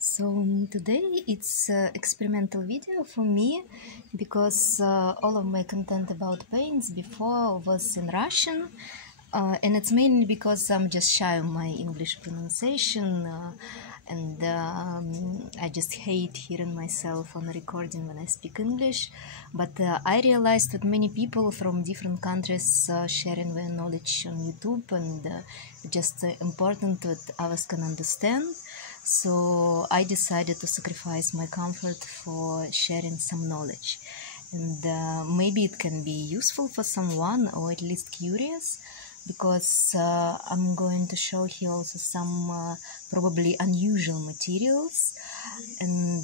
Today it's experimental video for me because all of my content about paints before was in Russian, and it's mainly because I'm just shy of my English pronunciation, and I just hate hearing myself on a recording when I speak English. But I realized that many people from different countries sharing their knowledge on YouTube, and just important that others can understand. So I decided to sacrifice my comfort for sharing some knowledge. And maybe it can be useful for someone, or at least curious, because I'm going to show here also some probably unusual materials. And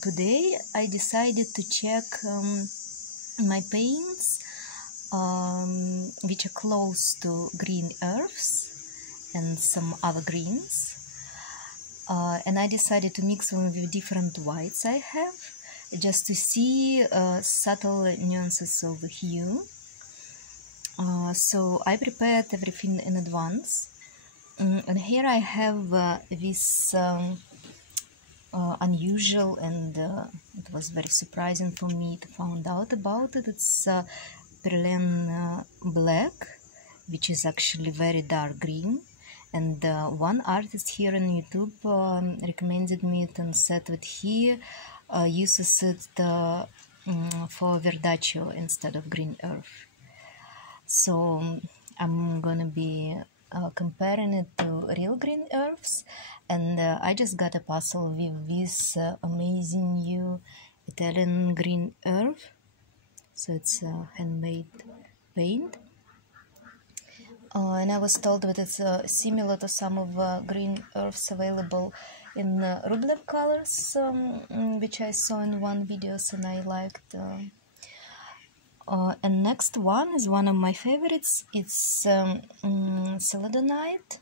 today I decided to check my paints which are close to green earths and some other greens. And I decided to mix them with different whites I have, just to see subtle nuances of hue. So I prepared everything in advance. And here I have this unusual, and it was very surprising for me to find out about it. It's Perlen Black, which is actually very dark green. And one artist here on YouTube recommended me it and said that he uses it for Verdaccio instead of green earth. So I'm gonna be comparing it to real green earths, and I just got a puzzle with this amazing new Italian green earth. So it's handmade paint. And I was told that it's similar to some of green earths available in Rublev colors, which I saw in one video and I liked. And next one is one of my favorites. It's celadonite.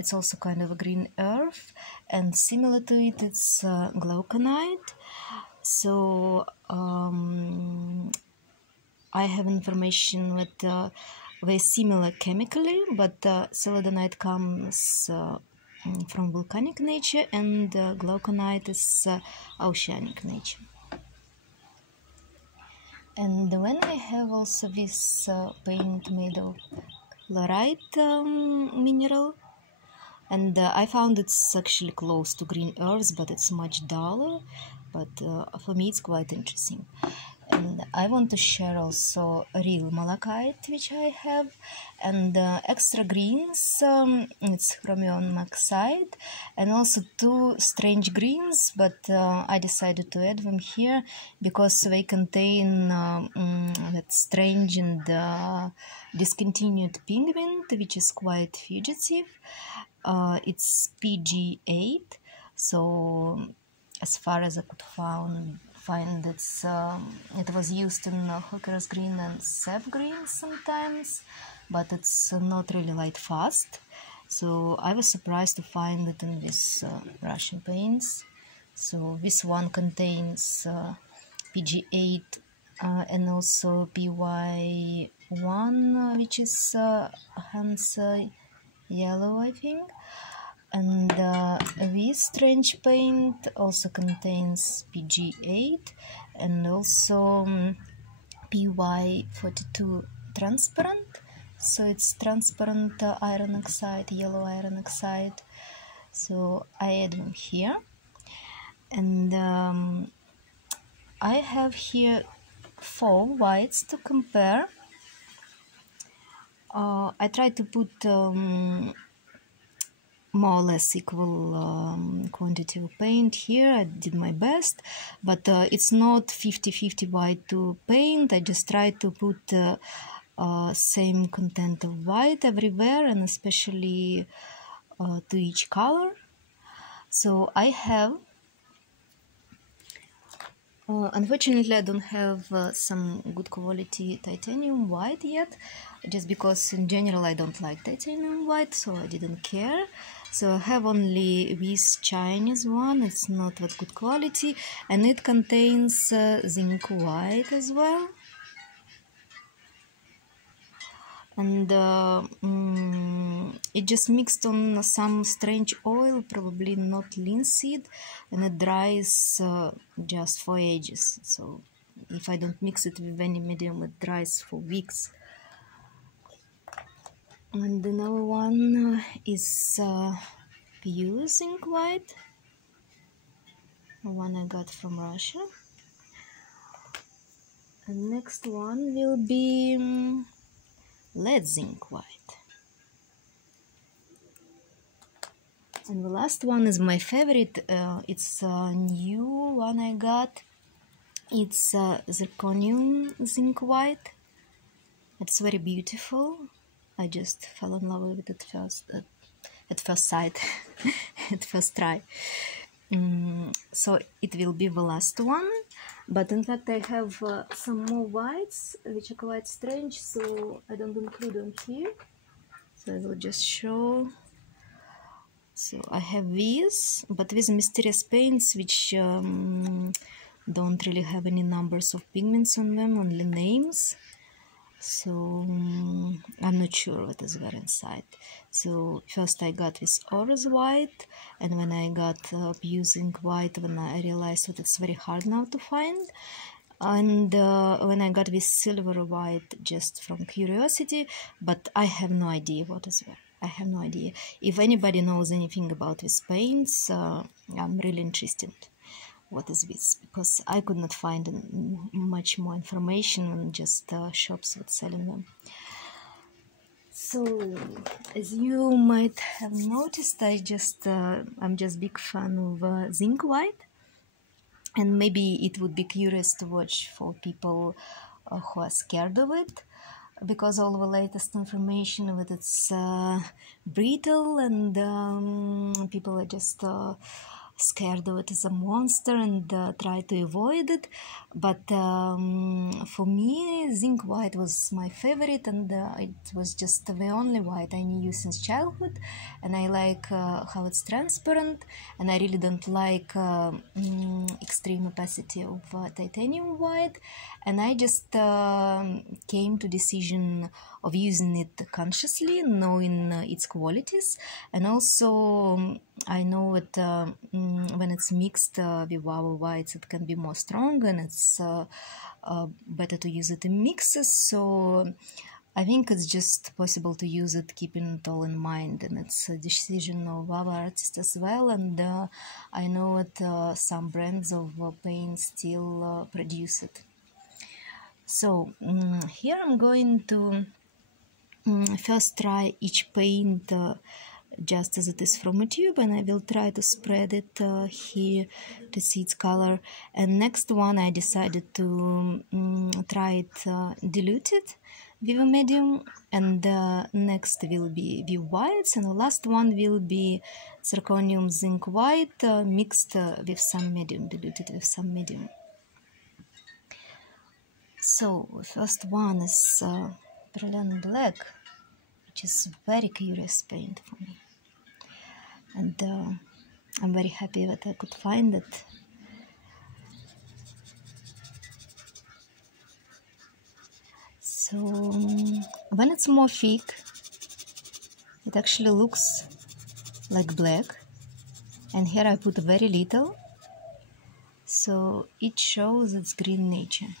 It's also kind of a green earth, and similar to it, it's glauconite. So I have information that they're similar chemically, but celadonite comes from volcanic nature, and glauconite is oceanic nature. And then I have also this paint made of chlorite mineral, and I found it's actually close to green earth, but it's much duller. But for me it's quite interesting. And I want to share also real malachite, which I have, and extra greens. It's chromium oxide, and also two strange greens, but I decided to add them here because they contain that strange and discontinued pigment, which is quite fugitive. It's PG8, so as far as I could find it was used in Hooker's green and sap green sometimes, but it's not really light fast. So I was surprised to find it in these Russian paints. So this one contains PG8 and also PY1, which is hence yellow, I think. And this strange paint also contains PG8 and also PY42 transparent. So it's transparent iron oxide, yellow iron oxide. So I add them here. And I have here 4 whites to compare. I try to put more or less equal quantity of paint here. I did my best, but it's not 50-50 white to paint. I just try to put same content of white everywhere, and especially to each color. So I have unfortunately I don't have some good quality titanium white yet, just because in general I don't like titanium white, so I didn't care. So I have only this Chinese one. It's not that good quality, and it contains zinc white as well. and it just mixed on some strange oil, probably not linseed, and it dries just for ages. So if I don't mix it with any medium, it dries for weeks. And another one is pure zinc white, the one I got from Russia. And next one will be lead zinc white. And the last one is my favorite. It's a new one I got. It's zirconium zinc white. It's very beautiful. I just fell in love with it at first sight, at first try. So it will be the last one. But in fact, I have some more whites, which are quite strange, so I don't include them here. So I will just show. So I have these, but with mysterious paints, which don't really have any numbers of pigments on them, only names. So I'm not sure what is there inside. So first I got this Aurus white, and when I got pure zinc white, when I realized that it's very hard now to find. And when I got this silver white just from curiosity, but I have no idea what is there. I have no idea. If anybody knows anything about these paints, I'm really interested. What is this? Because I could not find much more information on just shops with selling them. So, as you might have noticed, I'm just big fan of zinc white, and maybe it would be curious to watch for people who are scared of it, because all the latest information with it's brittle, and people are just scared of it as a monster and try to avoid it. But for me, zinc white was my favorite, and it was just the only white I knew since childhood. And I like how it's transparent, and I really don't like extreme opacity of titanium white. And I just came to decision of using it consciously, knowing its qualities, and also I know that when it's mixed with our whites, it can be more strong, and it's better to use it in mixes. So I think it's just possible to use it keeping it all in mind, and it's a decision of our artists as well. And I know that some brands of paint still produce it. So here I'm going to first try each paint just as it is from a tube, and I will try to spread it here to see its color. And next one I decided to try it diluted with a medium, and next will be the whites, and the last one will be zirconium zinc white mixed with some medium, diluted with some medium. So first one is brilliant black, which is a very curious paint for me, and I'm very happy that I could find it. So when it's more thick, it actually looks like black, and here I put very little, so it shows its green nature.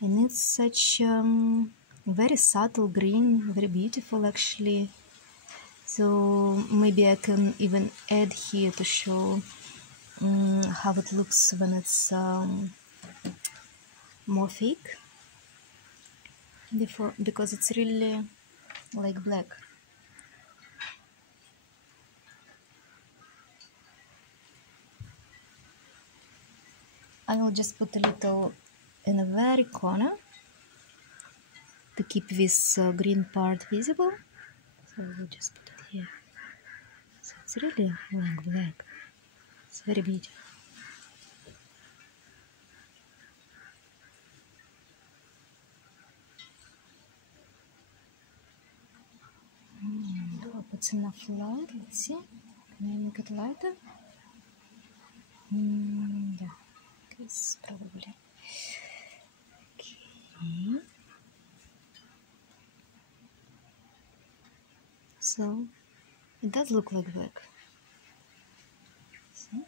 And it's such very subtle green, very beautiful actually. So maybe I can even add here to show how it looks when it's more thick, because it's really like black. I will just put a little in a very corner to keep this green part visible. So I will just put it here. So it's really like black. It's very beautiful. I hope it's enough light. Let's see. Can I make it lighter? Yeah, it's probably. Okay. so it does look like black. See?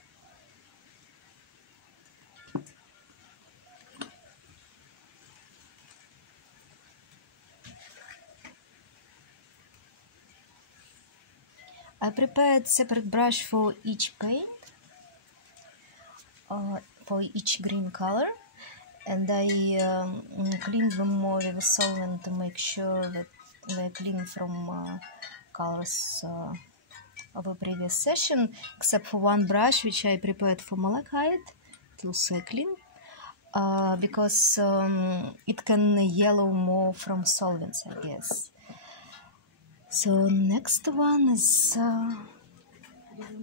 I prepared separate brush for each paint, for each green color, and I cleaned them more with a solvent to make sure that they're clean from colors of a previous session, except for one brush which I prepared for malachite, to clean, because it can yellow more from solvents, I guess. So next one is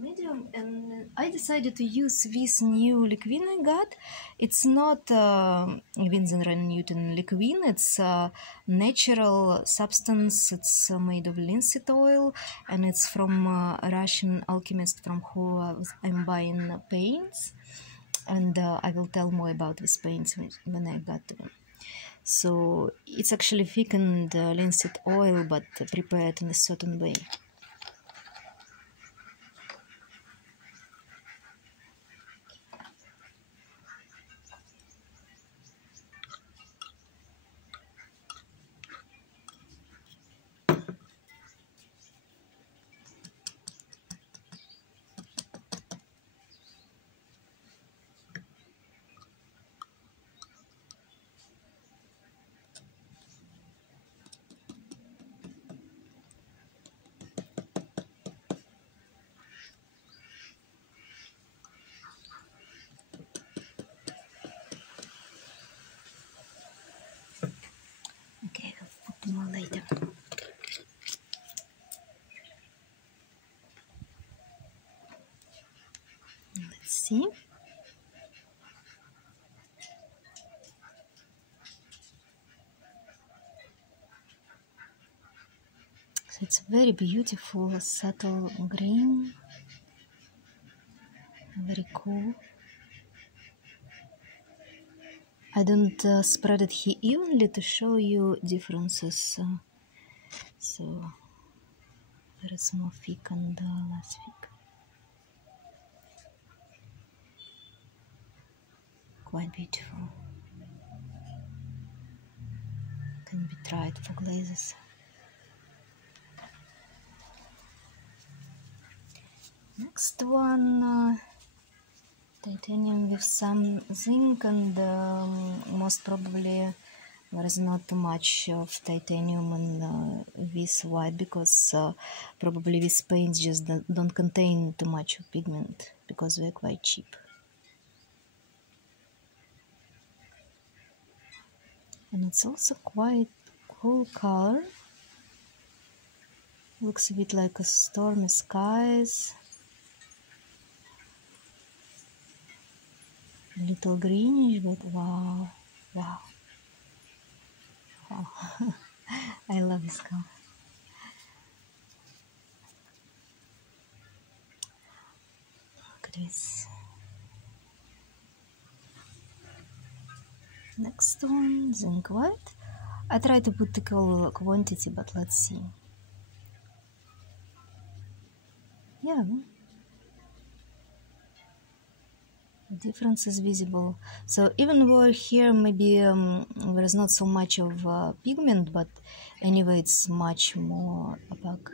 medium, and I decided to use this new liquid I got. It's not Winsor & Newton liquid, it's a natural substance. It's made of linseed oil, and it's from a Russian alchemist from who I'm buying paints, and I will tell more about these paints when I got to them. So it's actually thickened linseed oil, but prepared in a certain way. Okay, I'll put more later. Let's see. So it's very beautiful, subtle green, very cool. I don't spread it here evenly to show you differences. So there is more thick and less thick. Quite beautiful. Can be tried for glazes. Next one, titanium with some zinc, and most probably there is not too much of titanium in this white, because probably these paints just don't contain too much of pigment because they're quite cheap. And it's also quite cool color. Looks a bit like a stormy skies. A little greenish, but wow, wow. I love this color. Look at this. Next one, zinc white. I try to put equal quantity, but let's see. Yeah, the difference is visible. So even though here maybe there is not so much of pigment, but anyway it's much more opaque.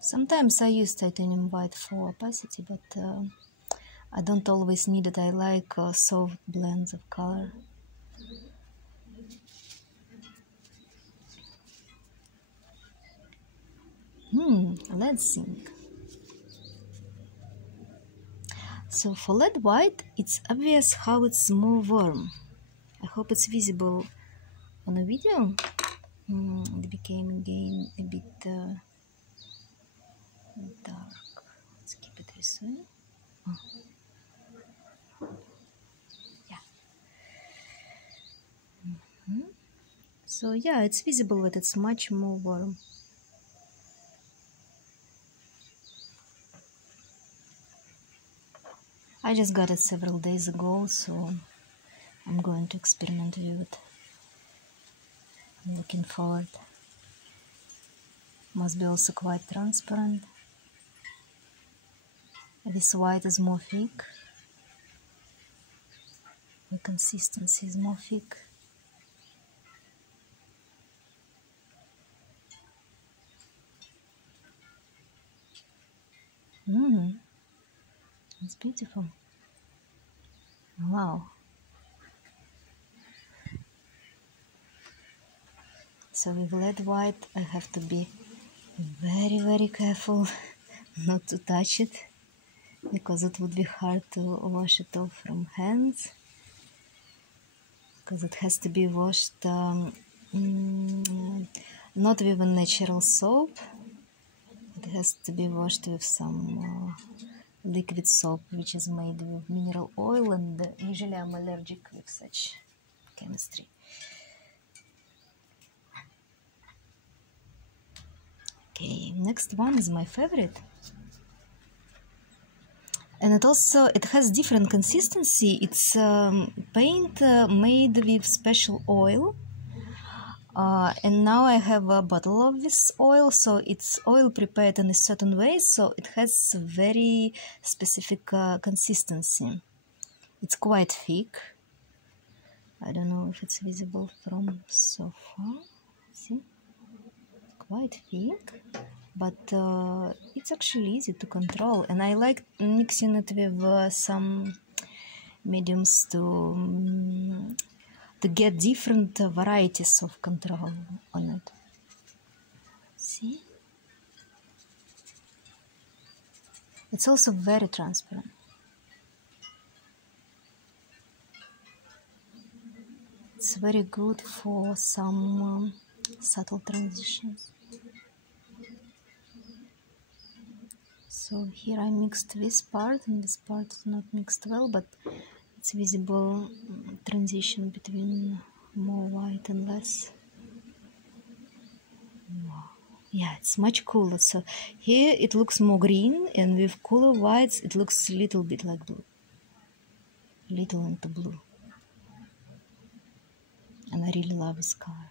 Sometimes I use titanium white for opacity, but I don't always need it. I like soft blends of color. Lead zinc. So for lead white, it's obvious how it's more warm. I hope it's visible on a video. It became again a bit dark. Let's keep it this way. Yeah. So yeah, it's visible that it's much more warm. I I just got it several days ago, so I'm going to experiment with it. I'm looking forward. Must be also quite transparent. This white is more thick. The consistency is more thick. It's beautiful. Wow. So with lead white I have to be very careful not to touch it, because it would be hard to wash it off from hands, because it has to be washed not with a natural soap. It has to be washed with some liquid soap, which is made with mineral oil, and usually I'm allergic with such chemistry. Okay, next one is my favorite. And it has different consistency. It's paint made with special oil. And now I have a bottle of this oil, so it's oil prepared in a certain way, so it has very specific consistency. It's quite thick. I don't know if it's visible from so far. See? Quite thick, but it's actually easy to control, and I like mixing it with some mediums to get different varieties of control on it. See? It's also very transparent. It's very good for some subtle transitions. So here I mixed this part, and this part is not mixed well, but it's visible transition between more white and less. Wow. Yeah, it's much cooler. So here it looks more green, and with cooler whites it looks a little bit like blue. Little into blue. And I really love this color.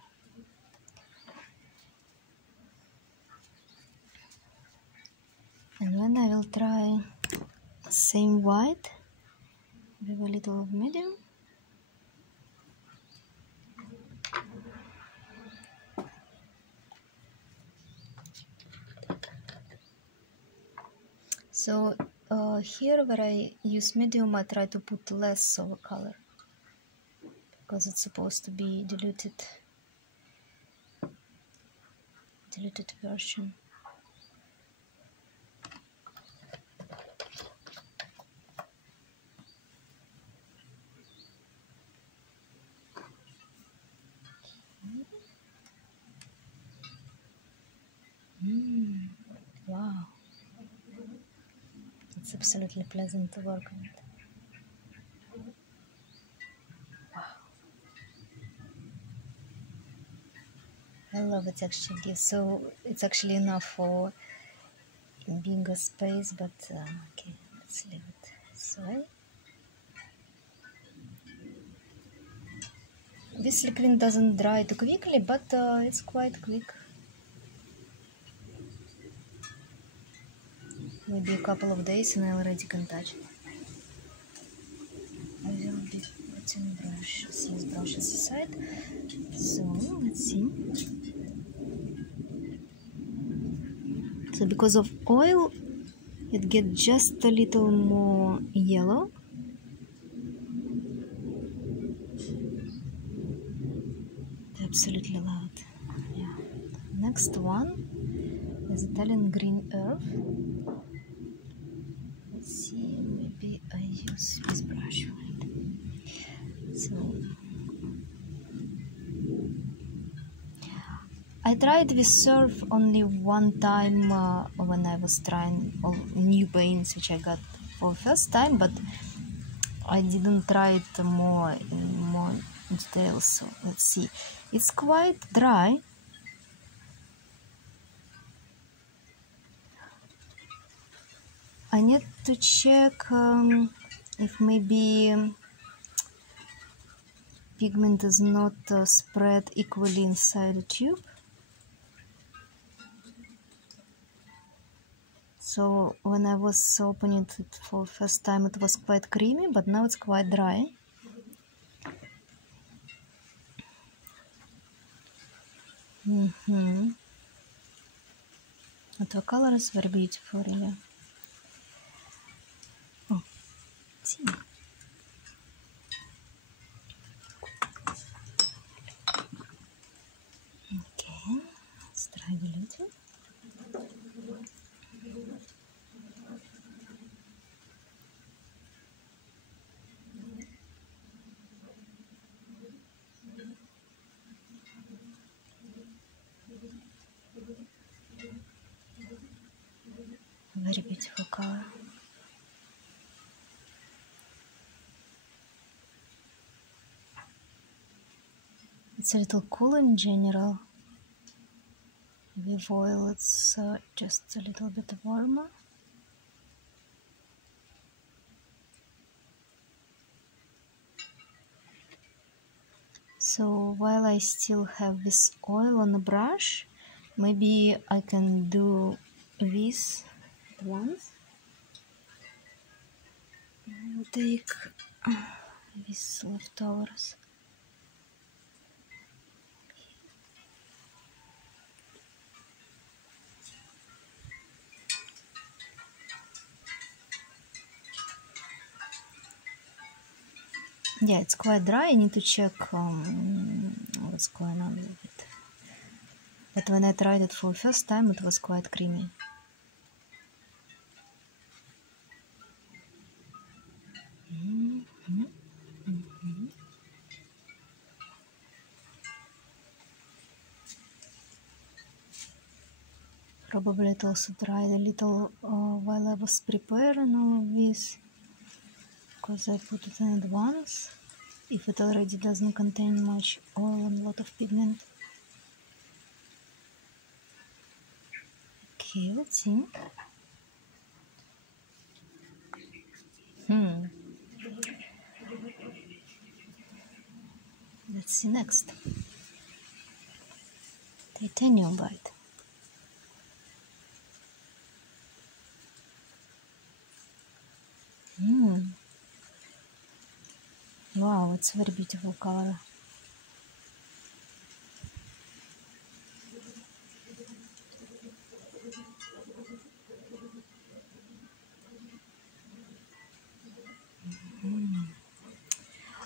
And then I will try same white with a little of medium. So here where I use medium, I try to put less of a color, because it's supposed to be diluted version. Wow, it's absolutely pleasant to work with. Wow, I love it actually. So it's actually enough for bigger space, but okay, let's leave it this way. This liquid doesn't dry too quickly, but it's quite quick. Maybe a couple of days and I already can touch it. I will be putting these brushes aside. So let's see. So because of oil, it gets just a little more yellow. I absolutely love it. Yeah. Next one is Italian green earth. Let's see, maybe I use this brush for it. So I tried this surf only one time when I was trying all new paints which I got for the first time, but I didn't try it more in more detail. So let's see. It's quite dry. I need to check if maybe pigment is not spread equally inside the tube. So when I was opening it for first time, it was quite creamy, but now it's quite dry. Watercolor is very beautiful, really. Oh, see. Okay, let's try the little. Very beautiful color. It's a little cool in general. With oil it's just a little bit warmer. So while I still have this oil on the brush, maybe I can do this at once. I'll take these leftovers. Yeah, it's quite dry. I need to check what's going on with it. But when I tried it for the first time, it was quite creamy. Probably it also dried a little while I was preparing all of this, because I put it in advance, if it already doesn't contain much oil and a lot of pigment. Okay, let's see. Let's see next. Titanium white. Wow, it's a very beautiful color.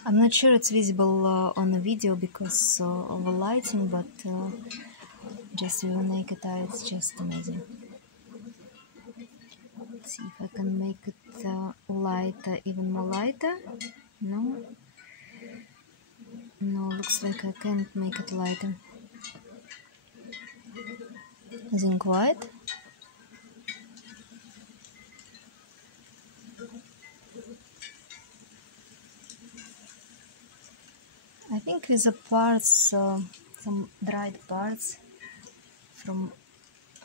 I'm not sure it's visible on the video because of the lighting, but just with the naked eye, it's just amazing. Let's see if I can make it lighter, even more lighter. No, looks like I can't make it lighter. Zinc white. I think with the parts, some dried parts from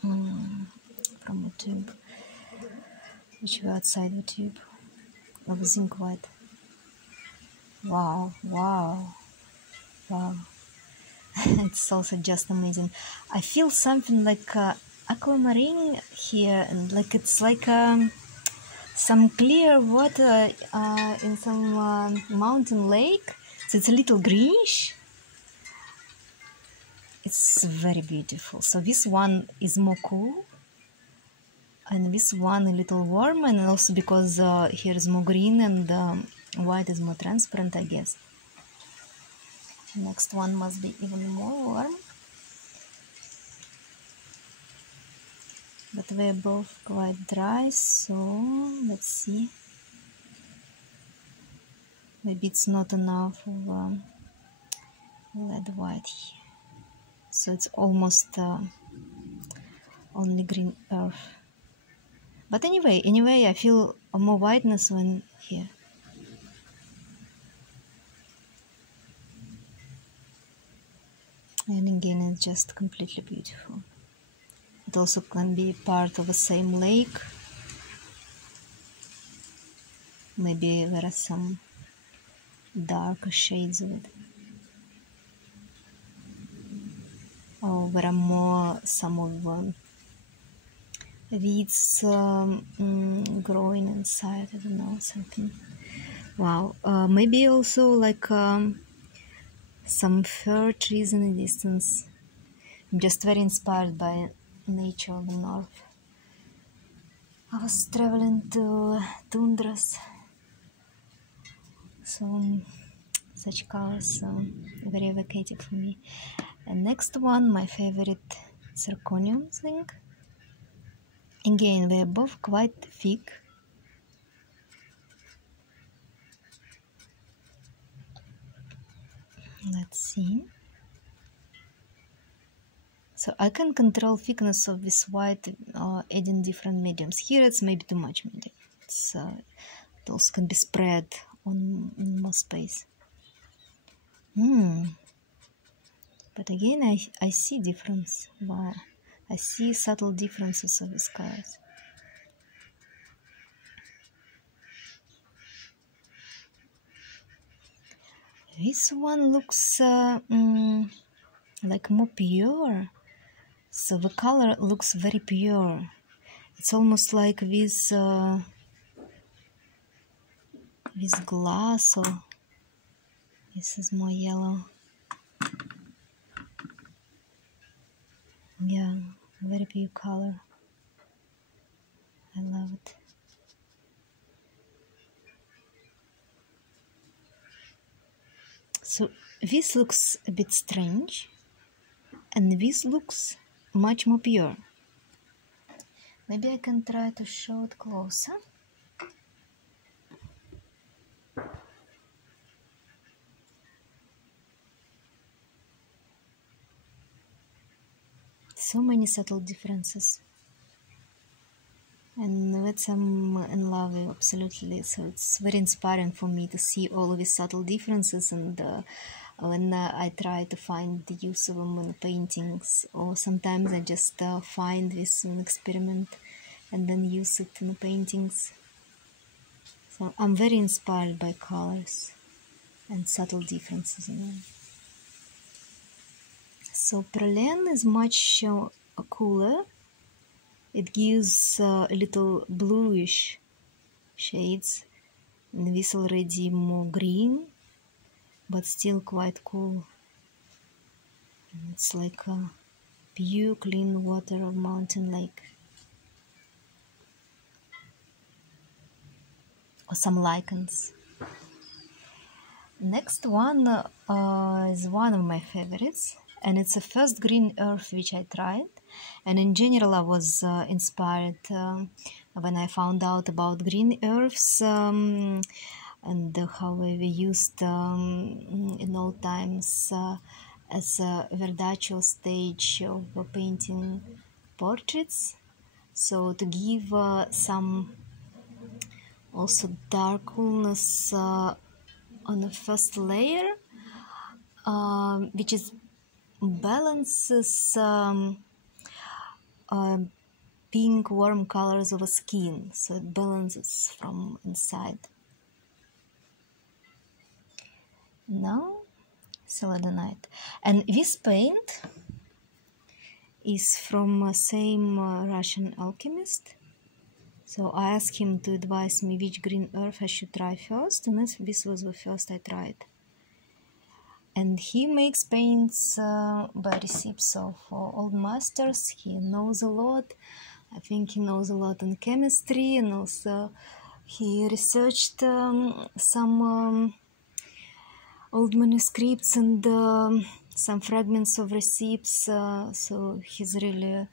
the tube, which were outside the tube, of zinc white. Wow. It's also just amazing. I feel something like aquamarine here, and like it's like some clear water in some mountain lake. So it's a little greenish. It's very beautiful. So this one is more cool, and this one a little warm, and also because here is more green and white is more transparent, I guess. Next one must be even more warm. But they're both quite dry, so let's see. Maybe it's not enough of lead white here. So it's almost only green earth. But anyway, I feel more whiteness when here. And again, it's just completely beautiful. It also can be part of the same lake. Maybe there are some darker shades of it. Oh, there are more, some of weeds growing inside. I don't know, something. Wow. Maybe also like some fir trees in the distance. I'm just very inspired by nature of the north. I was traveling to tundras, so such colors very evocative for me. And next one, my favorite zirconium thing. Again, they're both quite thick. Let's see. So I can control thickness of this white adding different mediums. Here it's maybe too much medium. It also can be spread on more space. But again, I see difference. Wow. I see subtle differences of these colors. This one looks like more pure. So the color looks very pure. It's almost like this glass, or this is more yellow. Yeah, very pure color. I love it. So this looks a bit strange, and this looks much more pure. Maybe I can try to show it closer. So many subtle differences. And that's I'm in love with, absolutely. So it's very inspiring for me to see all of these subtle differences, and when I try to find the use of them in paintings, or sometimes I just find this in experiment and then use it in the paintings. So I'm very inspired by colors and subtle differences in them. So Prolene is much cooler. It gives a little bluish shades, and this already more green, but still quite cool. And it's like a pure clean water of mountain lake, or some lichens. Next one is one of my favorites, and it's the first green earth which I tried. And in general, I was inspired when I found out about green earths and how they were used in old times as a Verdacho stage of painting portraits. So to give some also dark coolness on the first layer, which is balances pink warm colors of the skin, so it balances from inside. Now Celadonite, and this paint is from same Russian alchemist. So I asked him to advise me which green earth I should try first, and this was the first I tried. And he makes paints by recipes of old masters. He knows a lot. I think he knows a lot in chemistry, and also he researched some old manuscripts and some fragments of recipes. So he's really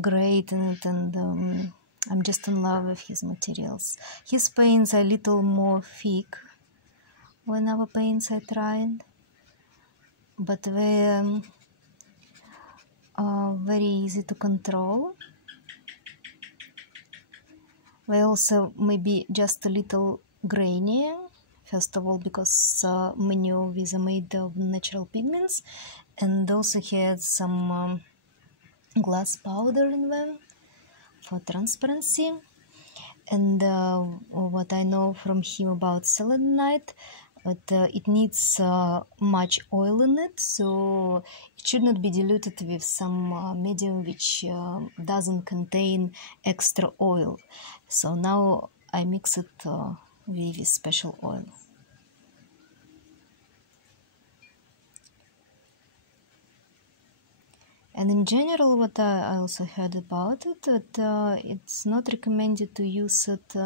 great in it, and I'm just in love with his materials. His paints are a little more thick than other paints I tried, but they are very easy to control. They also maybe just a little grainier, first of all, because many of these are made of natural pigments, and also he had some glass powder in them for transparency. And what I know from him about selenite, it needs much oil in it, so it should not be diluted with some medium which doesn't contain extra oil. So now I mix it with this special oil. And in general, what I also heard about it, that it's not recommended to use it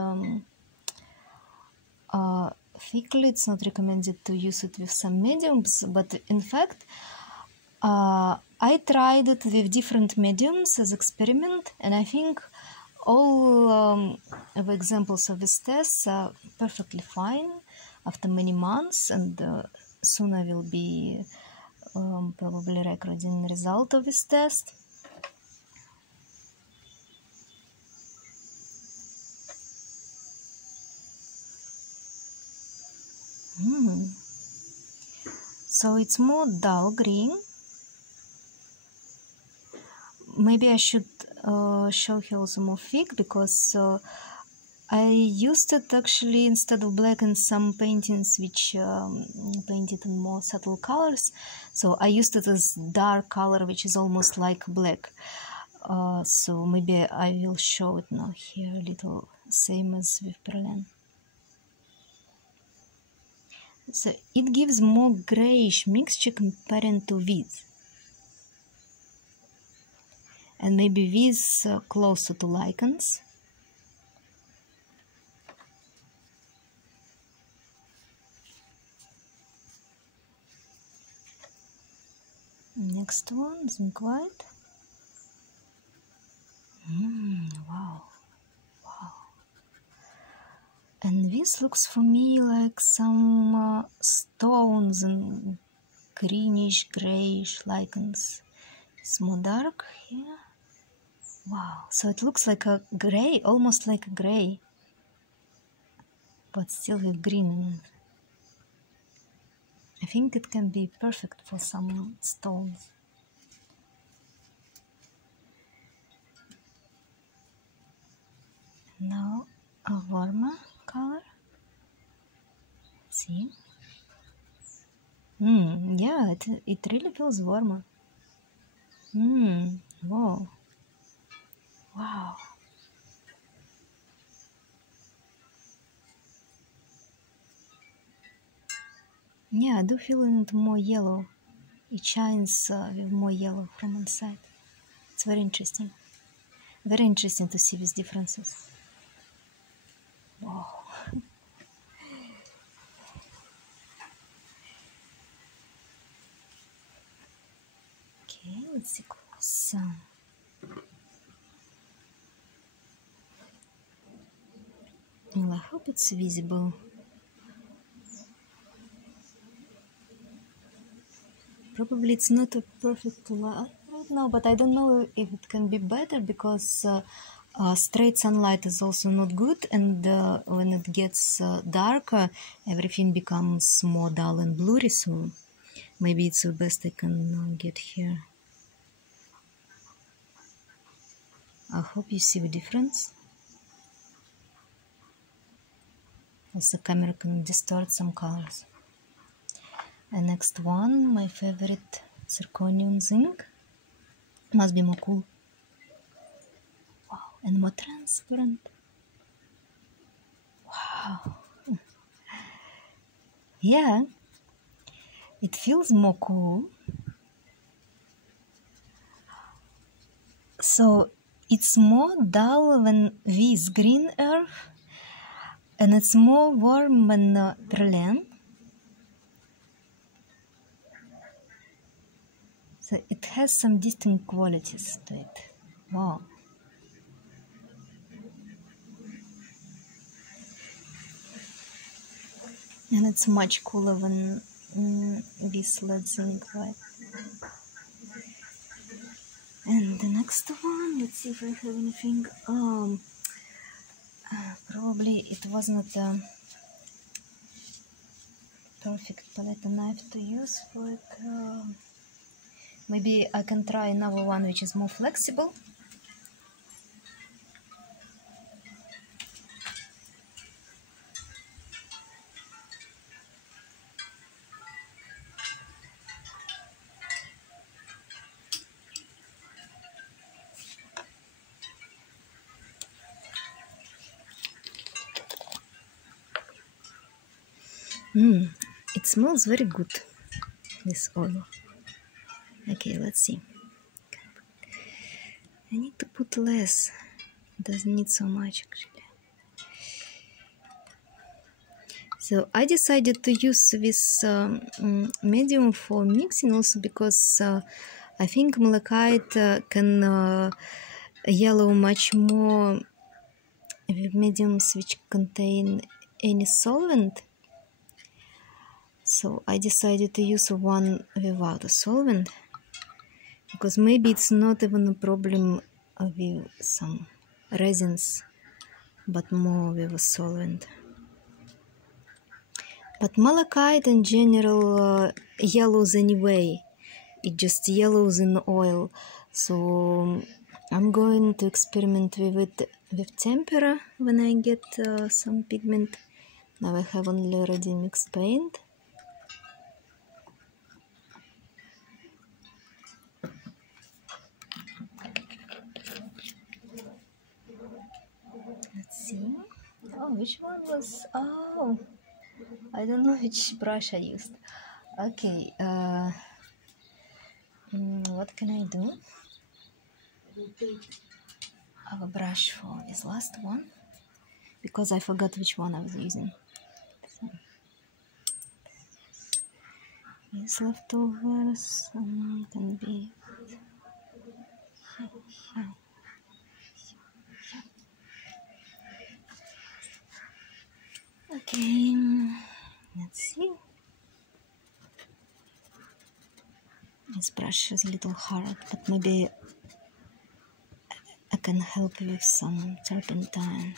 thickly. It's not recommended to use it with some mediums, but in fact, I tried it with different mediums as experiment, and I think all of examples of this test are perfectly fine after many months, and soon I will be probably recording the result of this test. So it's more dull green. Maybe I should show here also more thick, because I used it actually instead of black in some paintings which painted in more subtle colors. So I used it as dark color, which is almost like black. So maybe I will show it now here a little, same as with Berlin. So it gives more grayish mixture comparing to this. And maybe this closer to lichens. Next one, zinc white. Wow. And this looks for me like some stones and greenish, grayish lichens. It's more dark here. Wow, so it looks like a gray, almost like a gray, but still with green in it. I think it can be perfect for some stones. Now a warmer color. See? Yeah, it really feels warmer. Whoa. Wow. Yeah, I do feel it more yellow. It shines with more yellow from inside. It's very interesting. Very interesting to see these differences. Wow. Okay, let's see close. Well, I hope it's visible. Probably it's not a perfect light right now, but I don't know if it can be better, because straight sunlight is also not good, and when it gets darker, everything becomes more dull and blurry, so maybe it's the best I can get here. I hope you see the difference. Also, camera can distort some colors. And next one, my favorite zirconium zinc. Must be more cool. Wow, and more transparent. Wow. Yeah, it feels more cool. So it's more dull than this green earth, and it's more warm than Berlin. So it has some distinct qualities to it. Wow. And it's much cooler than this lead zinc white. And the next one, let's see if I have anything. Probably it was not a perfect palette knife to use for it. Maybe I can try another one which is more flexible. It smells very good, this oil. Okay, let's see. I need to put less. It doesn't need so much actually. So I decided to use this medium for mixing also because I think malachite can yellow much more with mediums which contain any solvent. So I decided to use one without a solvent because maybe it's not even a problem with some resins, but more with a solvent. But malachite in general yellows anyway. It just yellows in oil. So I'm going to experiment with it with tempera when I get some pigment. Now I have only already mixed paint. Let's see. Oh, which one was... Oh, I don't know which brush I used. Okay, what can I do? I have a brush for this last one because I forgot which one I was using. So, these leftovers can be... Okay, let's see. This brush is a little hard, but maybe I can help with some turpentine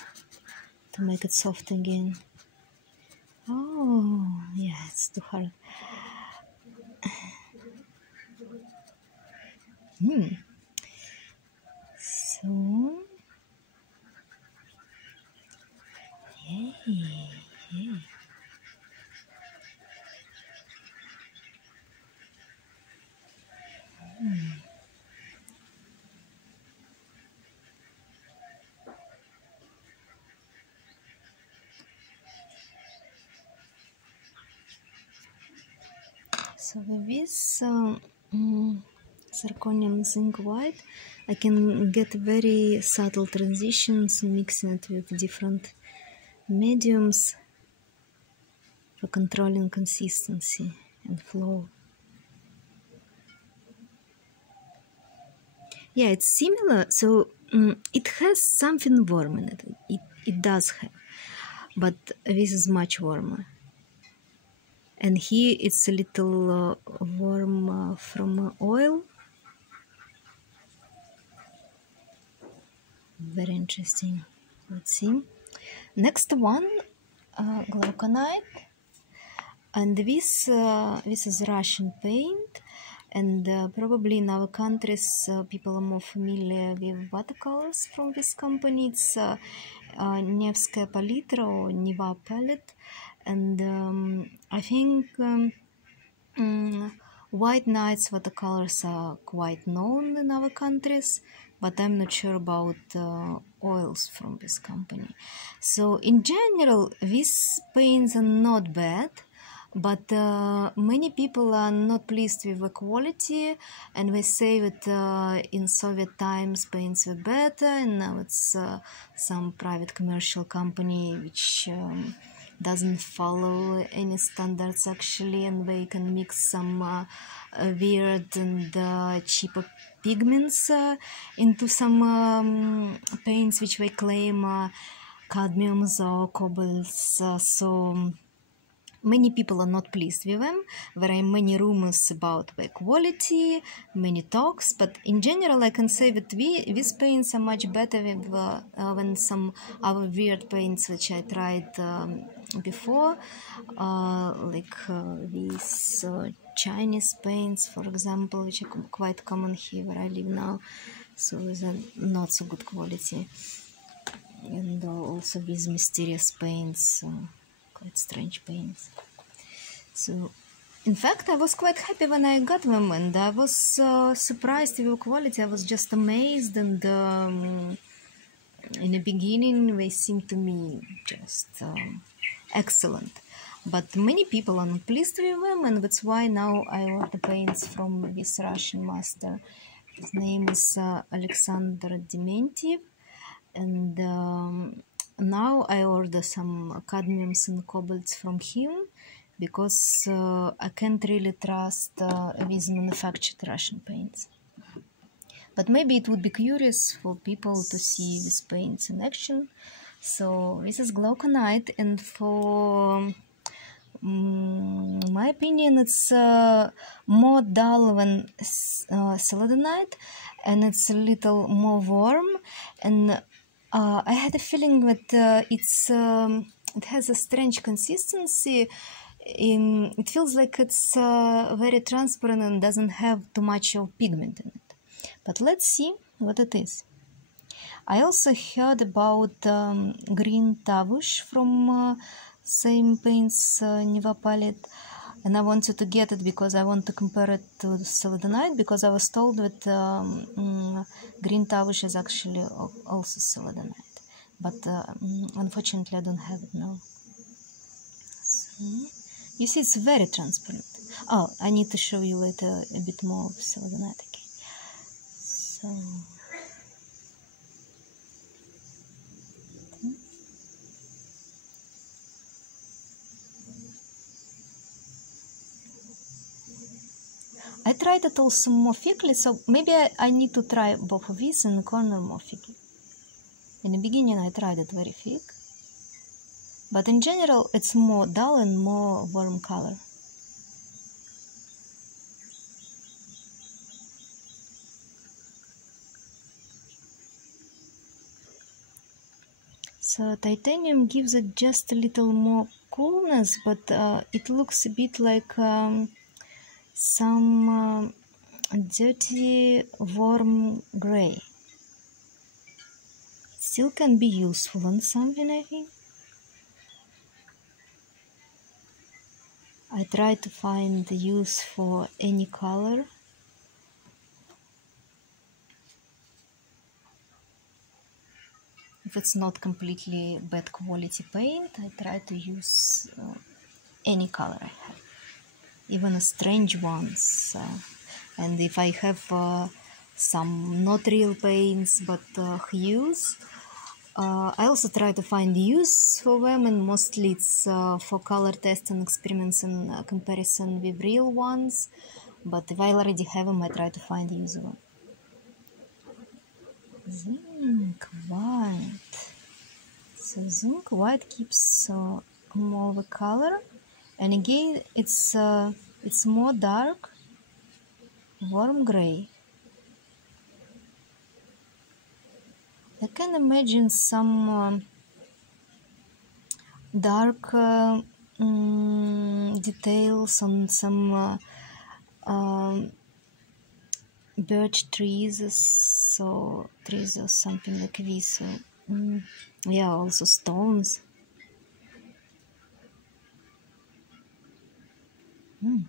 to make it soft again. Oh, yeah, it's too hard. So, yay. So with this zirconium zinc white, I can get very subtle transitions, mixing it with different mediums for controlling consistency and flow. Yeah, it's similar. So it has something warm in it. It does have, but this is much warmer. And here it's a little warm from oil. Very interesting. Let's see. Next one, glauconite. And this is Russian paint. And probably in our countries, people are more familiar with watercolors from this company. It's Nevskaya Palitra or Neva palette. And I think White Nights watercolors are quite known in our countries, but I'm not sure about oils from this company. So in general, these paints are not bad, but many people are not pleased with the quality, and they say that in Soviet times paints were better, and now it's some private commercial company which doesn't follow any standards actually, and they can mix some weird and cheaper pigments into some paints which they claim cadmiums or cobalts. So many people are not pleased with them. There are many rumors about the quality, many talks, but in general I can say that these paints are much better than some other weird paints which I tried before, like these Chinese paints, for example, which are quite common here where I live now. So these are not so good quality. And also these mysterious paints, quite strange paints. So, in fact, I was quite happy when I got them, and I was surprised with the quality. I was just amazed, and in the beginning they seemed to me just excellent. but many people are not pleased with them, and that's why now I order paints from this Russian master. His name is Alexander Dementiev, and now I order some cadmiums and cobalts from him because I can't really trust these manufactured Russian paints. But maybe it would be curious for people to see these paints in action. So this is glauconite, and for my opinion, it's more dull than celadonite, and it's a little more warm. And I had a feeling that it has a strange consistency. It feels like it's very transparent and doesn't have too much of pigment in it. But let's see what it is. I also heard about green tavush from same paints Niva palette, and I wanted to get it because I want to compare it to celadonite, because I was told that green tavush is actually also celadonite, but unfortunately I don't have it now. So, you see, it's very transparent. Oh, I need to show you later a bit more of celadonite. Okay. So I tried it also more thickly, so maybe I need to try both of these in the corner more thickly. In the beginning I tried it very thick, but in general it's more dull and more warm color. So titanium gives it just a little more coolness, but it looks a bit like some dirty warm gray. Still can be useful on something, I think. I try to find the use for any color. If it's not completely bad quality paint, I try to use any color I have, even strange ones. And if I have some not real paints but hues, I also try to find use for them, and mostly it's for color test and experiments and comparison with real ones. But if I already have them, I try to find use of them. Zinc white. So zinc white keeps more of a color, and again it's more dark, warm gray. I can imagine some dark details on some birch trees, so trees or something like this. So, yeah, also stones. Yeah,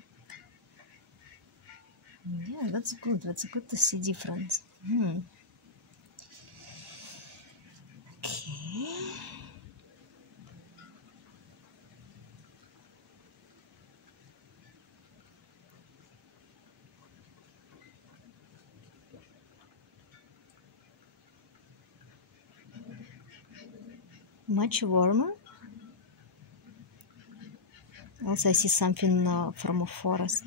that's good. That's good to see difference. Okay. Much warmer. Also, I see something from a forest.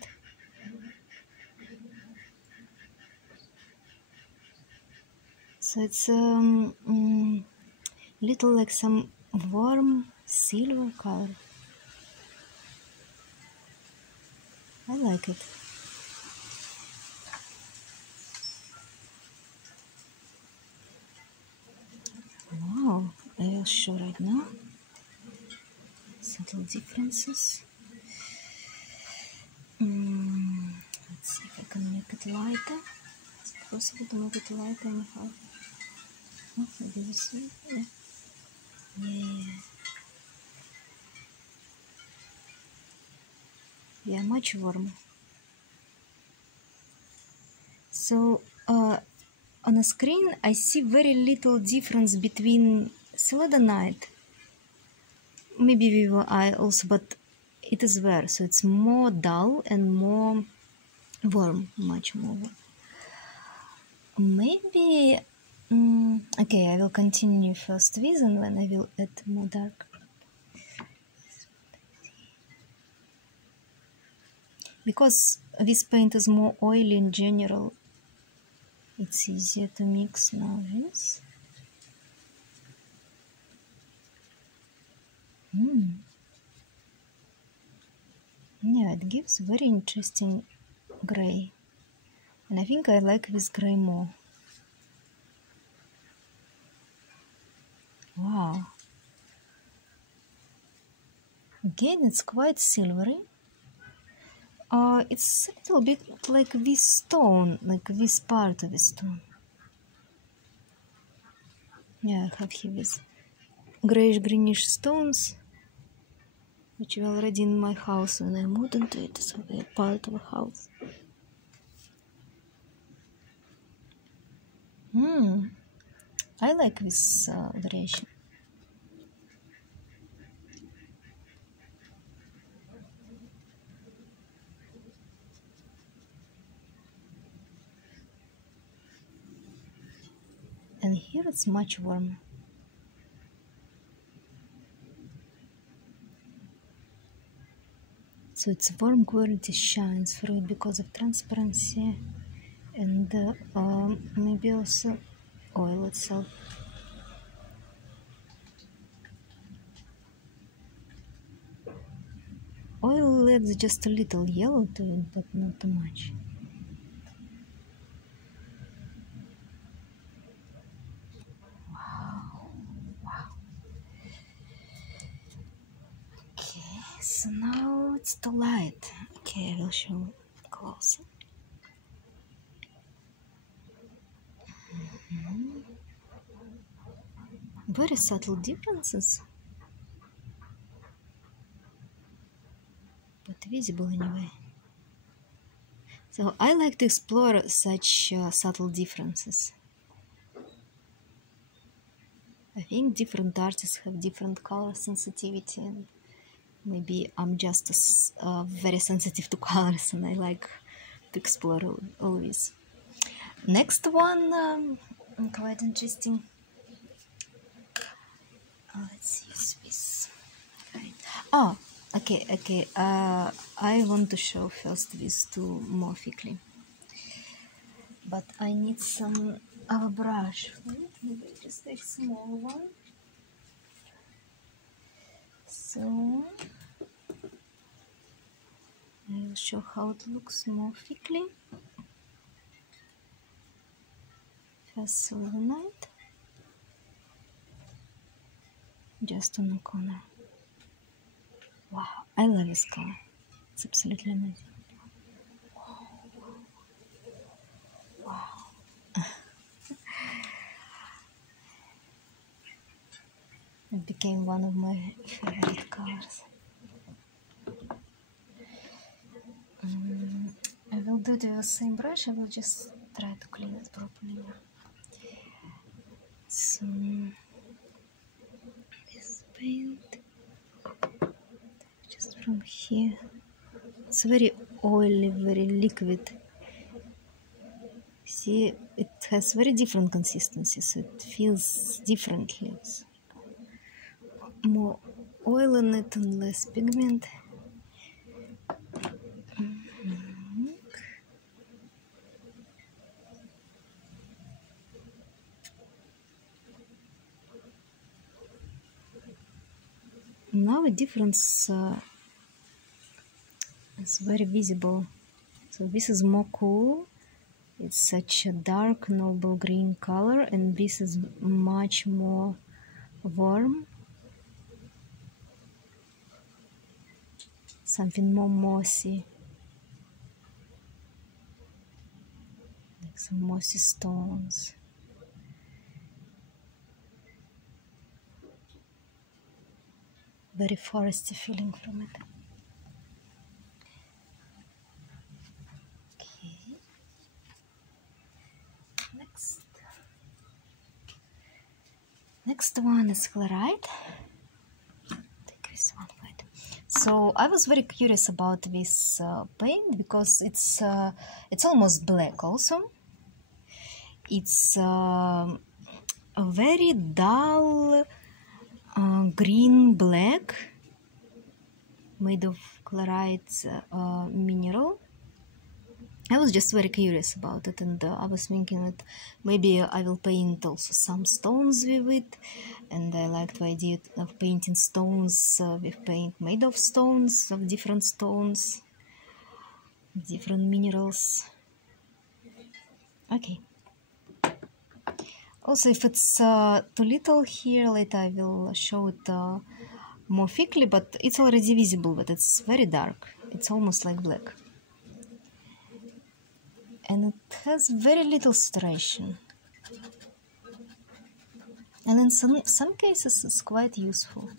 So it's little like some warm silver color. I like it. Wow, I will show right now. Subtle differences. Let's see if I can make it lighter. Is it possible to make it lighter anyhow? Oh, maybe you see? Yeah. Yeah, much warmer. So on the screen I see very little difference between celadonite, maybe with your eye also, but it is there, so it's more dull and more warm, much more warm. Maybe okay, I will continue first with and then I will add more dark. Because this paint is more oily in general, it's easier to mix now with. Yeah, it gives very interesting gray. And I think I like this gray more. Wow. Again, it's quite silvery. It's a little bit like this stone, like this part of the stone. Yeah, I have here these grayish-greenish stones, which were already in my house when I moved into it, so they're part of the house. I like this variation. And here it's much warmer. So its warm quality shines through it because of transparency and maybe also oil itself. Oil adds just a little yellow to it, but not too much. Wow. Okay, so now it's too light. Okay, I will show closer. Very subtle differences, but visible anyway. So I like to explore such subtle differences. I think different artists have different color sensitivity, and maybe I'm just very sensitive to colors and I like to explore all this. Next one, quite interesting. Let's use this. Right. Oh, okay. I want to show first these two more thickly, but I need some brush for it. Maybe just a small one. So I will show how it looks more thickly. First silver night, just on the corner. Wow, I love this color. It's absolutely amazing. Wow. It became one of my favorite colors. I will do the same brush. I will just try to clean it properly. So this paint just from here. It's very oily, very liquid. See, it has very different consistencies. So it feels differently. It's more oil in it and less pigment. Now the difference is very visible. So this is more cool. It's such a dark noble green color, and this is much more warm. Something more mossy. Like some mossy stones. Very foresty feeling from it. Okay. Next one is chloride. Take this one, right? So I was very curious about this paint because it's almost black also. It's a very dull green black made of chloride mineral. I was just very curious about it, and I was thinking that maybe I will paint also some stones with it, and I liked the idea of painting stones with paint made of stones, of different stones, different minerals. Okay. Also, if it's too little here, later I will show it more thickly, but it's already visible, but it's very dark. It's almost like black. And it has very little saturation. And in some cases it's quite useful.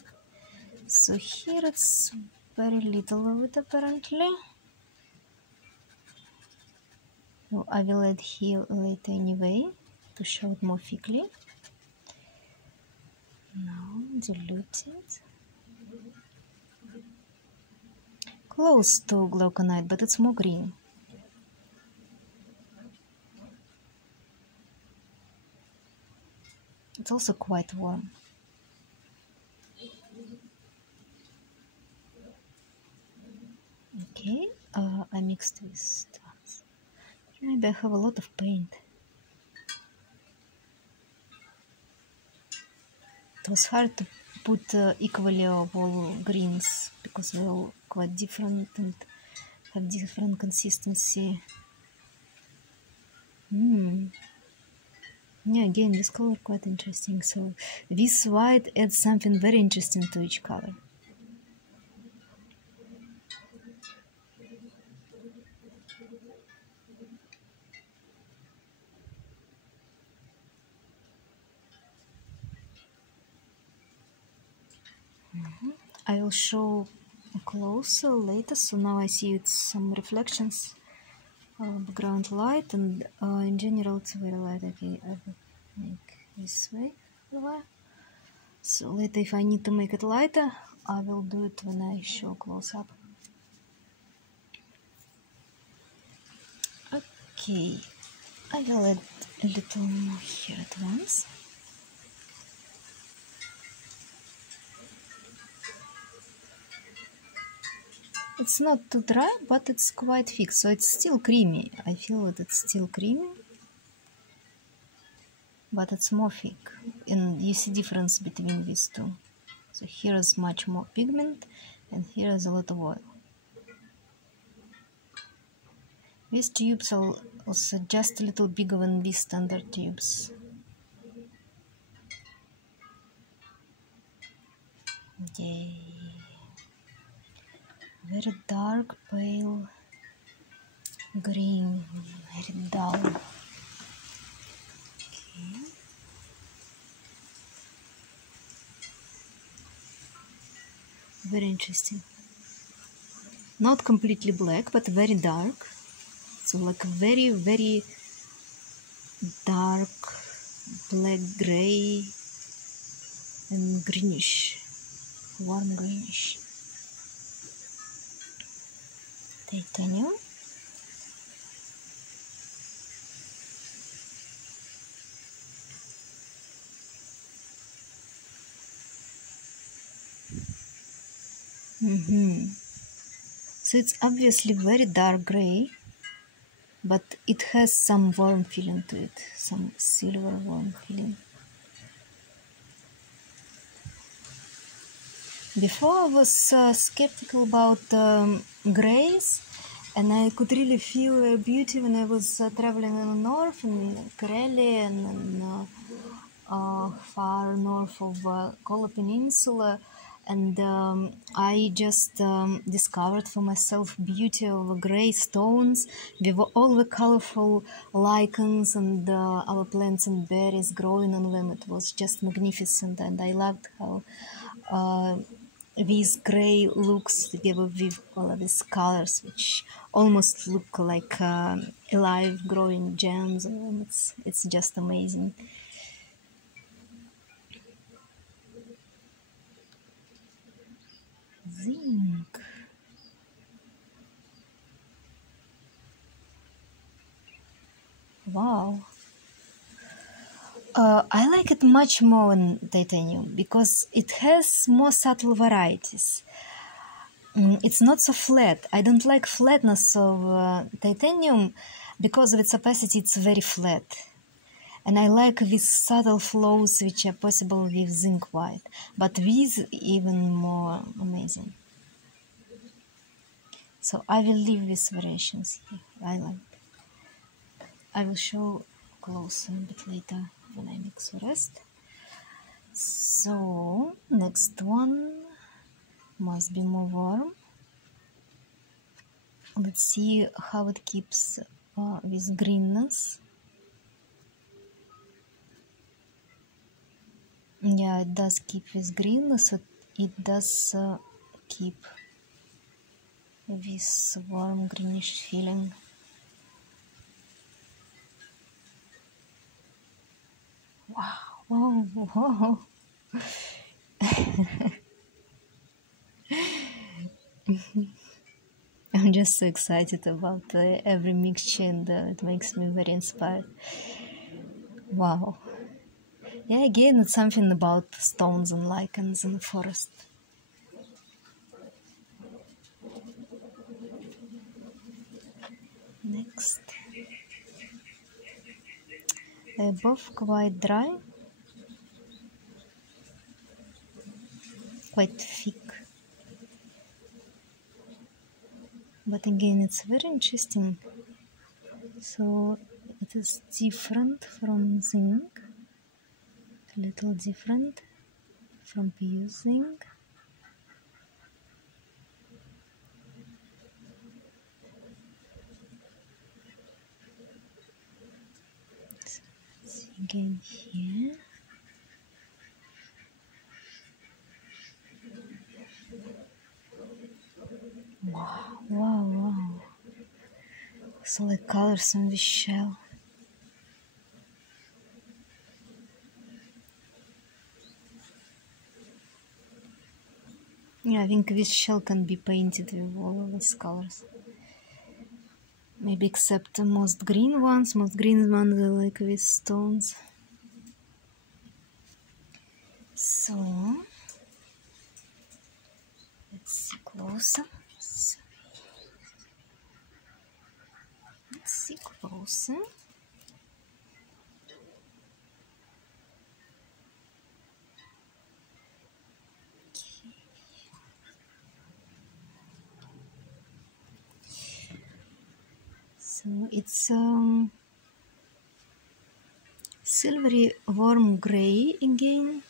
So here it's very little of it apparently. So I will add here later anyway to show it more thickly. Now dilute it. Close to glauconite, but it's more green. It's also quite warm. Okay, I mixed with stones. Maybe I have a lot of paint. It was hard to put equally of all greens because they're all quite different and have different consistency. Yeah, again, this color quite interesting. So this white adds something very interesting to each color. I will show closer later. So now I see it's some reflections, background light, and in general it's very light. Okay, I will make this way. So later, if I need to make it lighter, I will do it when I show close up. Okay, I will add a little more here at once. It's not too dry, but it's quite thick, so it's still creamy. I feel that it's still creamy, but it's more thick. And you see difference between these two. So here is much more pigment, and here is a lot of oil. These tubes are also just a little bigger than these standard tubes. Yay. Very dark, pale green, very dull. Okay. Very interesting. Not completely black, but very dark. So like very, very dark black gray and greenish, warm greenish. Titanium. So it's obviously very dark gray, but it has some warm feeling to it, some silver warm feeling. Before I was skeptical about grays, and I could really feel their beauty when I was traveling in the north, in Karelia and in, far north of Kola Peninsula. And I just discovered for myself beauty of gray stones with all the colorful lichens and our plants and berries growing on them. It was just magnificent, and I loved how these gray looks together with all of these colors, which almost look like alive growing gems. And it's just amazing. Zinc. Wow. I like it much more than titanium because it has more subtle varieties. It's not so flat. I don't like flatness of titanium because of its opacity. It's very flat. And I like these subtle flows which are possible with zinc white, but these even more amazing. So I will leave these variations here. I will show closer a bit later when I mix the rest. So next one must be more warm. Let's see how it keeps with greenness. Yeah, it does keep with greenness. It does keep this warm greenish feeling. Wow, wow. I'm just so excited about every mixture, and it makes me very inspired. Wow. Yeah, again, it's something about stones and lichens in the forest. Next. They're both quite dry, quite thick. But again, it's very interesting. So it is different from zinc, a little different from pure zinc. So let's see again here. Wow, wow, wow. Solid colors on this shell. Yeah, I think this shell can be painted with all of these colors. Maybe except the most green ones. Most green ones are like with stones. So, let's see closer. Let's see closer. So it's silvery warm gray again,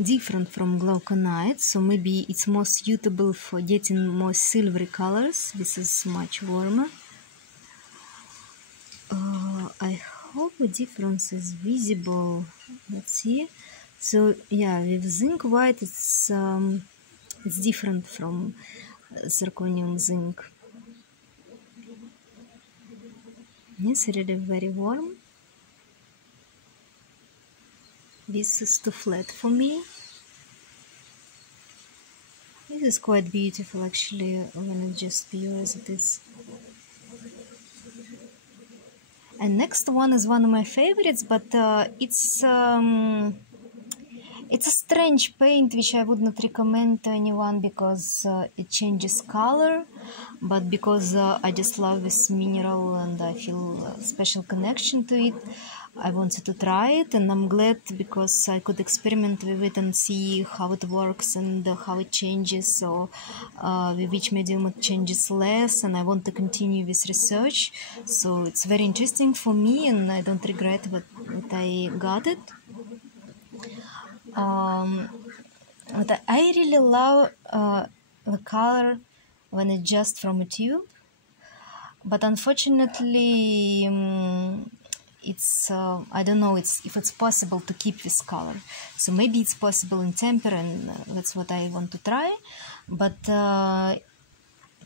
different from glauconite, so maybe it's more suitable for getting more silvery colors. This is much warmer. I hope the difference is visible. Let's see. So yeah, with zinc white it's different from zirconium zinc. It's really very warm. This is too flat for me. This is quite beautiful actually when it's just pure as it is. And next one is one of my favorites, but it's a strange paint which I would not recommend to anyone because it changes color, but because I just love this mineral and I feel a special connection to it, I wanted to try it, and I'm glad because I could experiment with it and see how it works and how it changes, so with which medium it changes less, and I want to continue this research. So it's very interesting for me and I don't regret that I got it. But I really love the color when it's just from a tube, but unfortunately it's I don't know if it's possible to keep this color. So maybe it's possible in temper, and that's what I want to try. But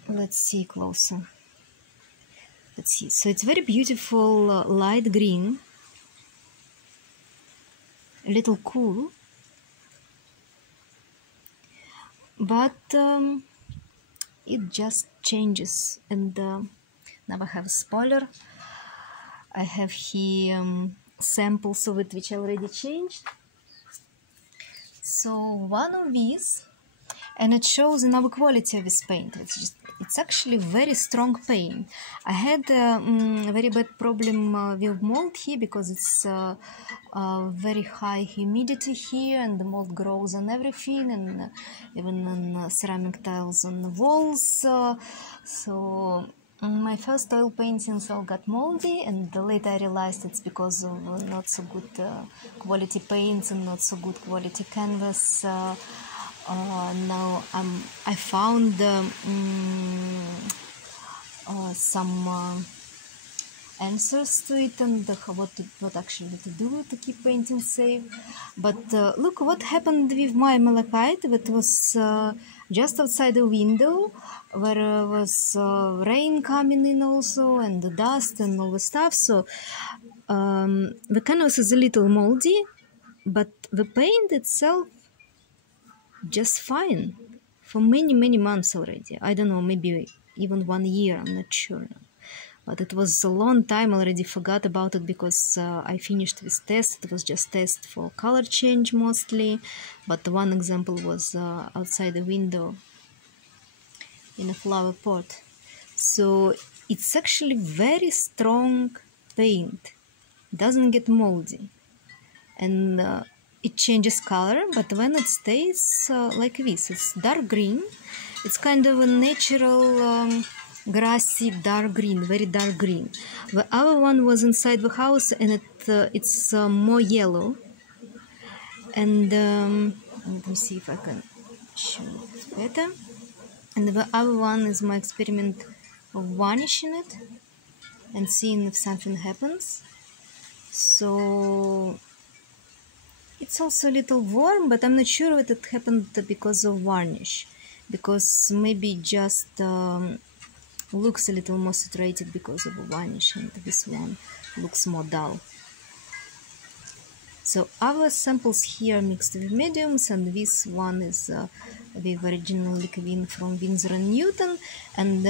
let's see closer. Let's see. So it's very beautiful light green, a little cool, but it just changes. And now I have a spoiler. I have here samples of it which I already changed. So one of these, and it shows another quality of this paint. It's actually very strong paint. I had a very bad problem with mold here because it's very high humidity here, and the mold grows on everything, and even on ceramic tiles on the walls. So my first oil paintings all got moldy, and later I realized it's because of not so good quality paints and not so good quality canvas. Now I found some answers to it and what actually to do to keep painting safe. But look what happened with my malachite. That was just outside the window, where was rain coming in also, and the dust and all the stuff. So the canvas is a little moldy, but the paint itself just fine for many months already. I don't know, maybe even 1 year, I'm not sure. But it was a long time already, forgot about it because I finished this test. It was just test for color change mostly, but one example was outside the window in a flower pot. So it's actually very strong paint, doesn't get moldy, and it changes color, but when it stays like this, it's dark green. It's kind of a natural grassy dark green, very dark green. The other one was inside the house, and it's more yellow. And let me see if I can show it better. And the other one is my experiment of varnishing it and seeing if something happens. So it's also a little warm, but I'm not sure that it happened because of varnish, because maybe just looks a little more saturated because of varnish, and this one looks more dull. So our samples here are mixed with mediums, and this one is the original Lichen from Winsor & Newton, and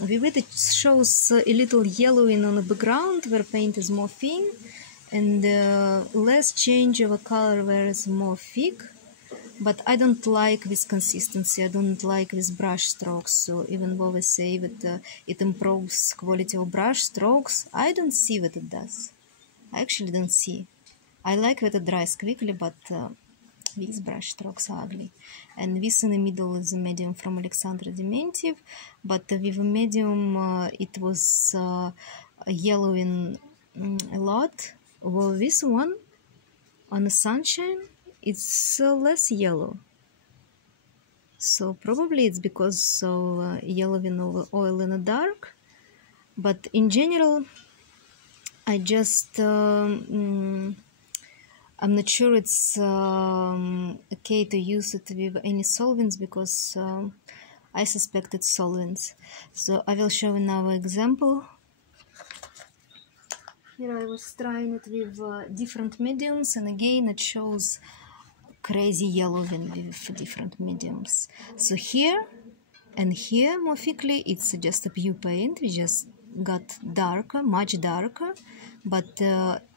with it shows a little yellowing on the background where paint is more thin, and less change of a color where it's more thick. But I don't like this consistency, I don't like this brush strokes. So even though they say that it improves quality of brush strokes, I don't see what it does. I actually don't see. I like that it dries quickly, but these brush strokes are ugly. And this in the middle is a medium from Alexandra Dementiv, but with a medium it was yellowing a lot. Well, this one on the sunshine, it's less yellow. So probably it's because of yellowing of oil in the dark. But in general, I just I'm not sure it's okay to use it with any solvents, because I suspect it's solvents. So I will show another example. Here I was trying it with different mediums, and again it shows crazy yellowing with different mediums. So here and here more thickly, it's just a pure paint. We just got darker, much darker, but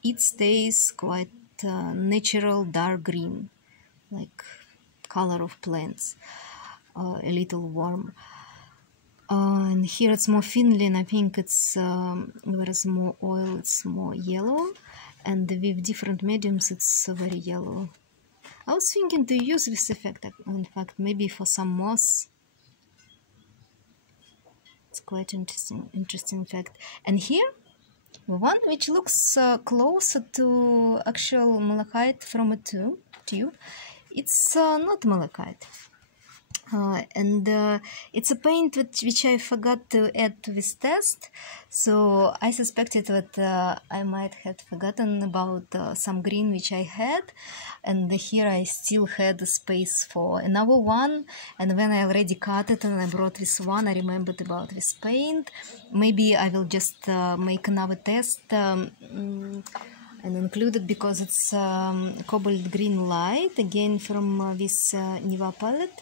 it stays quite natural dark green, like color of plants, a little warm. And here it's more thinly, and I think it's there is more oil, it's more yellow, and with different mediums it's very yellow. I was thinking to use this effect, in fact, maybe for some moss. It's quite interesting effect. And here, one which looks closer to actual malachite from a tube. It's not malachite. And it's a paint which I forgot to add to this test, so I suspected that I might have forgotten about some green which I had, and here I still had the space for another one, and when I already cut it and I brought this one, I remembered about this paint. Maybe I will just make another test and include it, because it's cobalt green light, again from this Niva palette.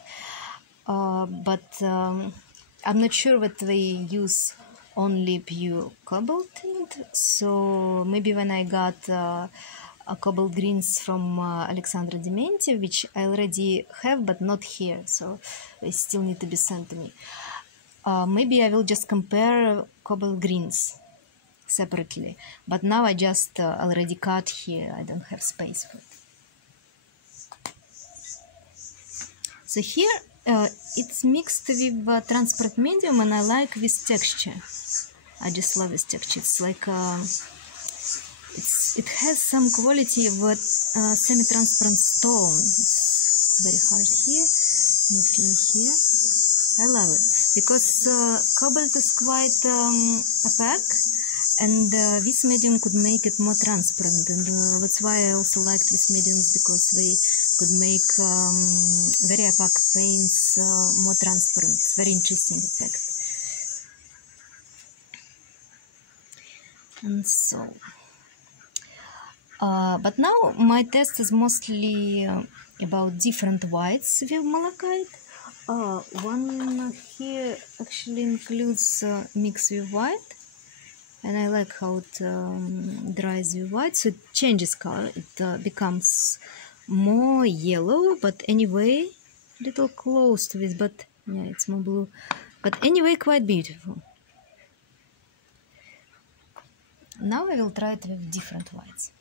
But I'm not sure what they use only pure cobalt tint. So maybe when I got a cobalt greens from Alexandra Dementi, which I already have but not here, so they still need to be sent to me. Maybe I will just compare cobalt greens separately, but now I just already cut here. I don't have space for it. So here it's mixed with transparent medium, and I like this texture. I just love this texture. It's like it has some quality of semi-transparent stone. It's very hard here, moving here. I love it because cobalt is quite opaque, and this medium could make it more transparent, and that's why I also liked these mediums, because they could make very opaque paints more transparent. It's very interesting effect. And so, but now my test is mostly about different whites with malachite. One here actually includes mix with white, and I like how it dries with white, so it changes color. It becomes more yellow, but anyway, little close to this, but yeah, it's more blue. But anyway, quite beautiful. Now I will try it with different whites.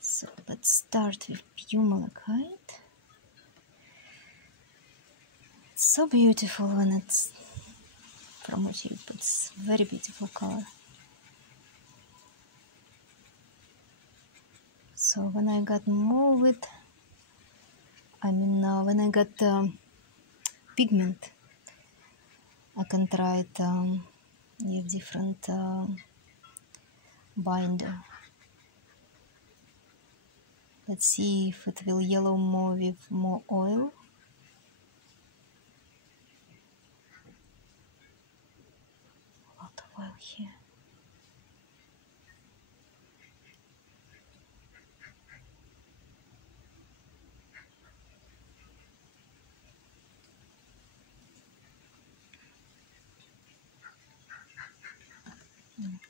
So let's start with pure malachite. It's so beautiful when it's from a tube. It's very beautiful color. So when I got more with, when I got pigment, I can try it with different binder. Let's see if it will yellow more with more oil. A lot of oil here.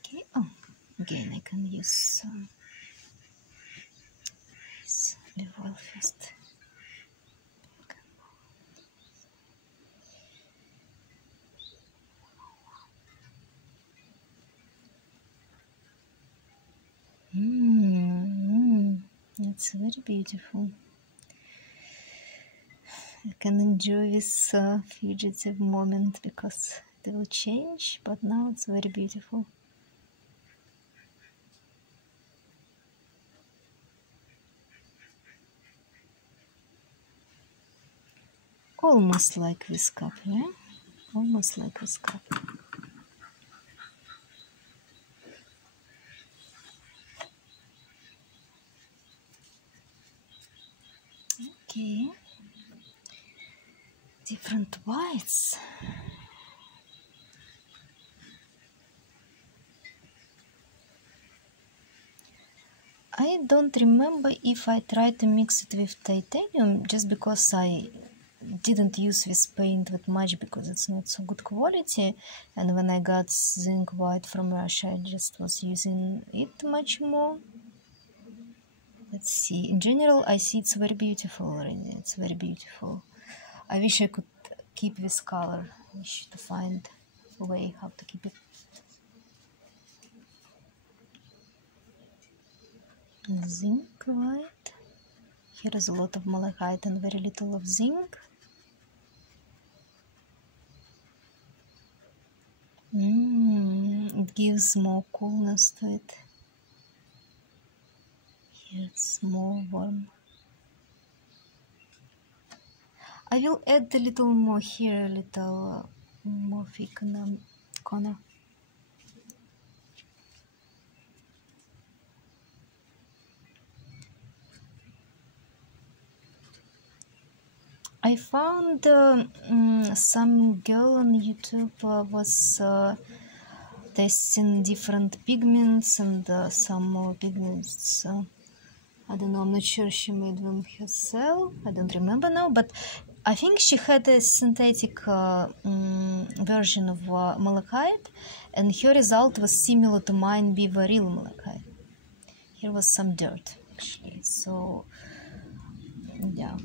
Okay, oh, again I can use this olive oil first. It's very beautiful. I can enjoy this fugitive moment because they will change, but now it's very beautiful. Almost like this cup, yeah? Almost like this cup. Okay. Different whites. I don't remember if I tried to mix it with titanium, just because I didn't use this paint that much because it's not so good quality, and when I got zinc white from Russia I just was using it much more. Let's see. In general, I see it's very beautiful already. It's very beautiful. I wish I could keep this color. I wish to find a way how to keep it. Zinc white. Here is a lot of malachite and very little of zinc. It gives more coolness to it. Here it's more warm. I will add a little more here, a little more thick in the corner. I found some girl on YouTube was testing different pigments, and some more pigments. I don't know, I'm not sure she made them herself. I don't remember now, but I think she had a synthetic version of malachite, and her result was similar to mine being a real malachite. Here was some dirt, actually. So, yeah,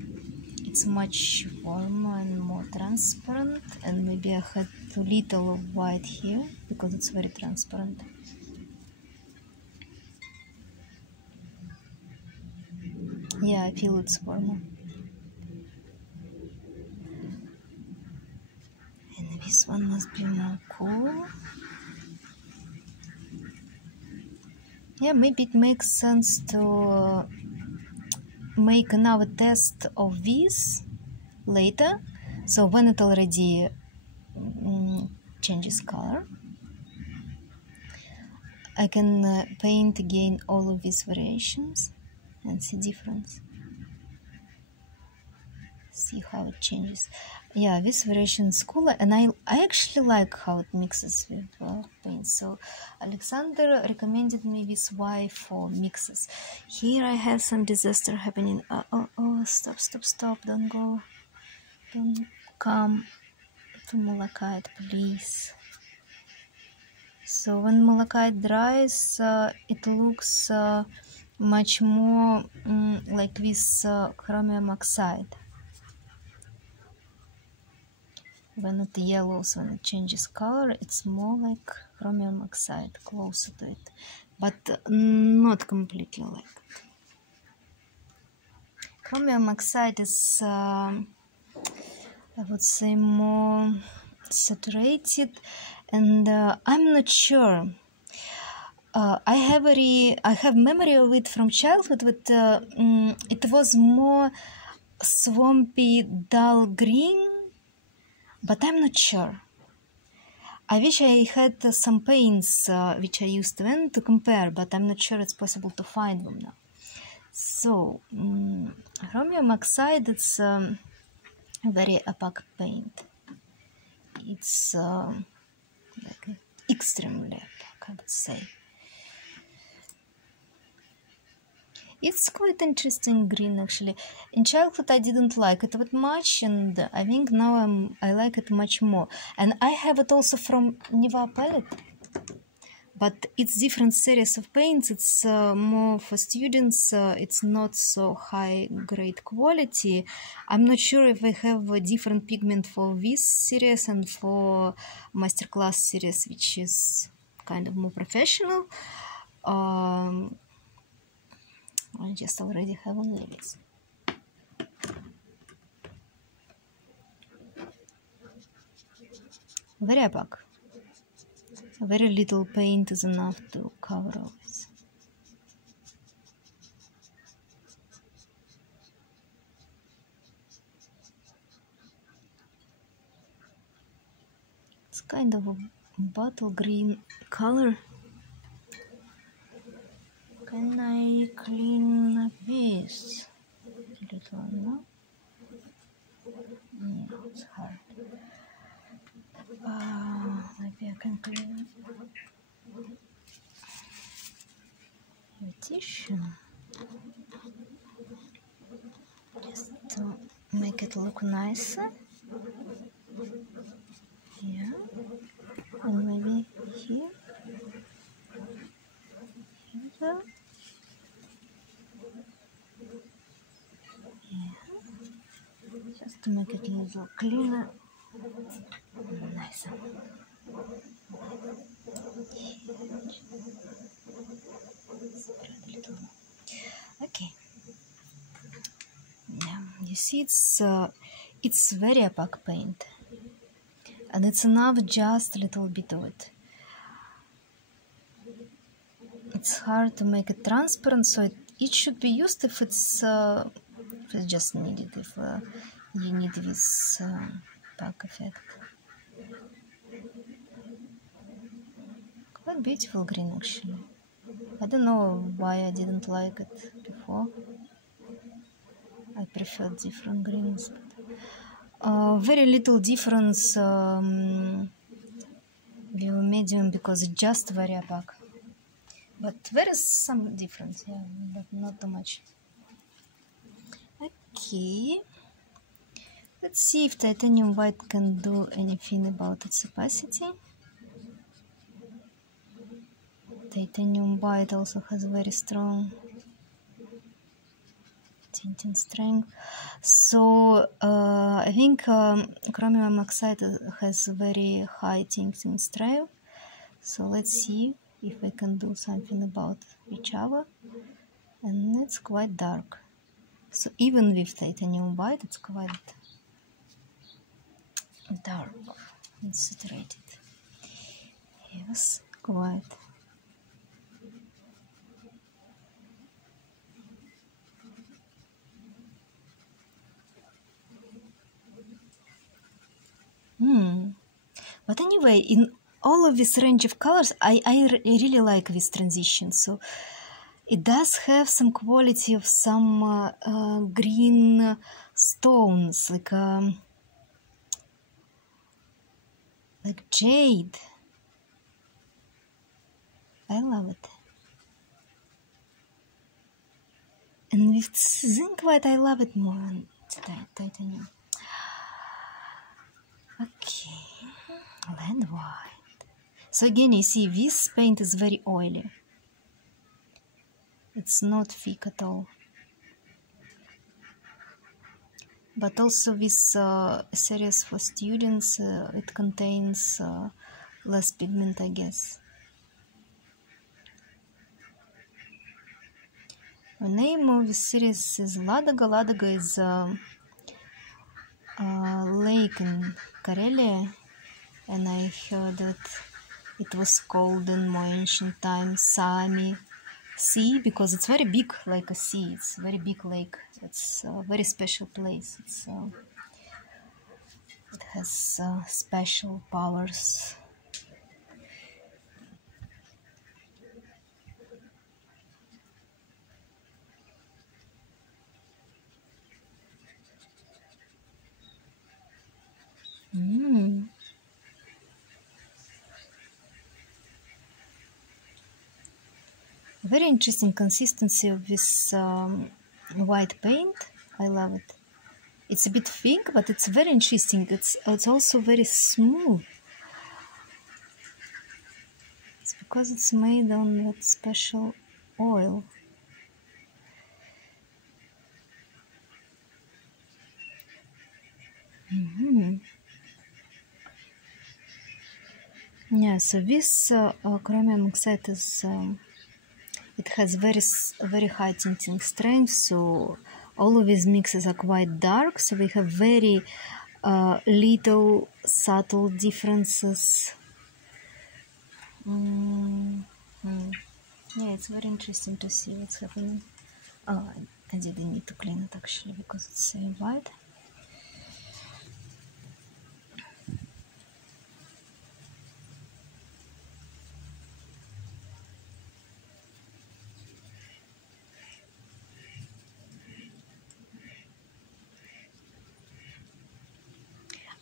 it's much warmer and more transparent, and maybe I had too little of white here because it's very transparent. Yeah, I feel it's warmer. And this one must be more cool. Yeah, maybe it makes sense to make another test of this later. So when it already changes color, I can paint again all of these variations and see difference. See how it changes. Yeah, this variation is cooler, and I actually like how it mixes with paint. So Alexander recommended me this Y for mixes. Here I have some disaster happening. Oh, stop, don't go, don't come to malachite, please. So when malachite dries, it looks much more like this chromium oxide. When it yellows, when it changes color, it's more like chromium oxide, closer to it, but not completely like it. Chromium oxide is, I would say, more saturated, and I'm not sure. I have memory of it from childhood, but it was more swampy, dull green. But I'm not sure. I wish I had some paints which I used then to compare, but I'm not sure it's possible to find them now. So, chromium oxide, it's a very opaque paint. It's like extremely opaque, I would say. It's quite interesting green, actually. In childhood, I didn't like it that much, and I think now I like it much more. And I have it also from Neva palette, but it's different series of paints. It's more for students. It's not so high grade quality. I'm not sure if I have a different pigment for this series and for masterclass series, which is kind of more professional. I just already have only this. Very opaque. Very little paint is enough to cover all this. It's kind of a bottle green color. Can I clean this a little? No? No, it's hard. Maybe I can clean the tissue just to make it look nicer. Yeah, and maybe here. Here. Yeah, just to make it a little cleaner, nicer. Okay. Yeah, you see, it's very opaque paint, and it's enough just a little bit of it. It's hard to make it transparent, so it should be used if it's just needed, if you need this opaque effect. Quite beautiful green, actually. I don't know why I didn't like it before. I preferred different greens. Very little difference with medium because it's just very opaque. But there is some difference, yeah, but not too much. Okay. Let's see if titanium white can do anything about its opacity. Titanium white also has very strong tinting strength. So I think chromium oxide has very high tinting strength. So let's see if we can do something about each other. And it's quite dark. So even with titanium white, it's quite dark and saturated. Yes, quite. But anyway, in all of this range of colors, I really like this transition. So it does have some quality of some green stones, like jade. I love it. And with zinc white, I love it more than titanium. Okay, lead white. So again, you see, this paint is very oily. It's not thick at all. But also this series for students, it contains less pigment, I guess. The name of the series is Ladaga. Ladaga is a lake in Karelia, and I heard that it was called in more ancient times Sami Sea, because it's very big, like a sea. It's a very big lake. It's a very special place. It has special powers. Very interesting consistency of this white paint. I love it. It's a bit thick, but it's very interesting. It's also very smooth. It's because it's made on that special oil. Yeah, so this chromium oxide is it has very high tinting strength. So all of these mixes are quite dark. So we have very little subtle differences. Yeah, it's very interesting to see what's happening. Oh, I didn't need to clean it actually because it's white.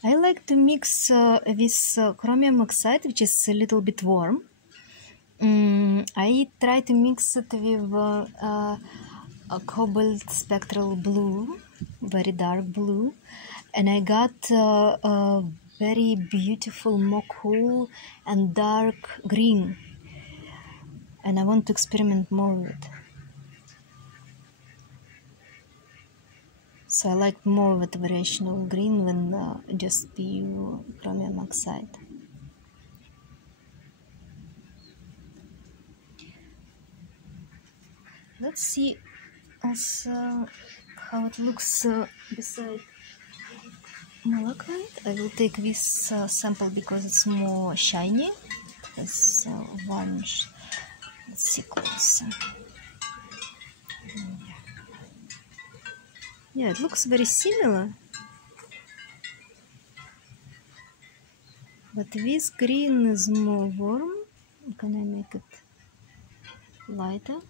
I like to mix this chromium oxide, which is a little bit warm. I try to mix it with a cobalt spectral blue, very dark blue, and I got a very beautiful more cool and dark green, and I want to experiment more with it. So I like more with variational green than just pure chromium oxide. Let's see also how it looks beside malachite. I will take this sample because it's more shiny. It's varnish. Let's see closer. Yeah, it looks very similar. But this green is more warm. Can I make it lighter?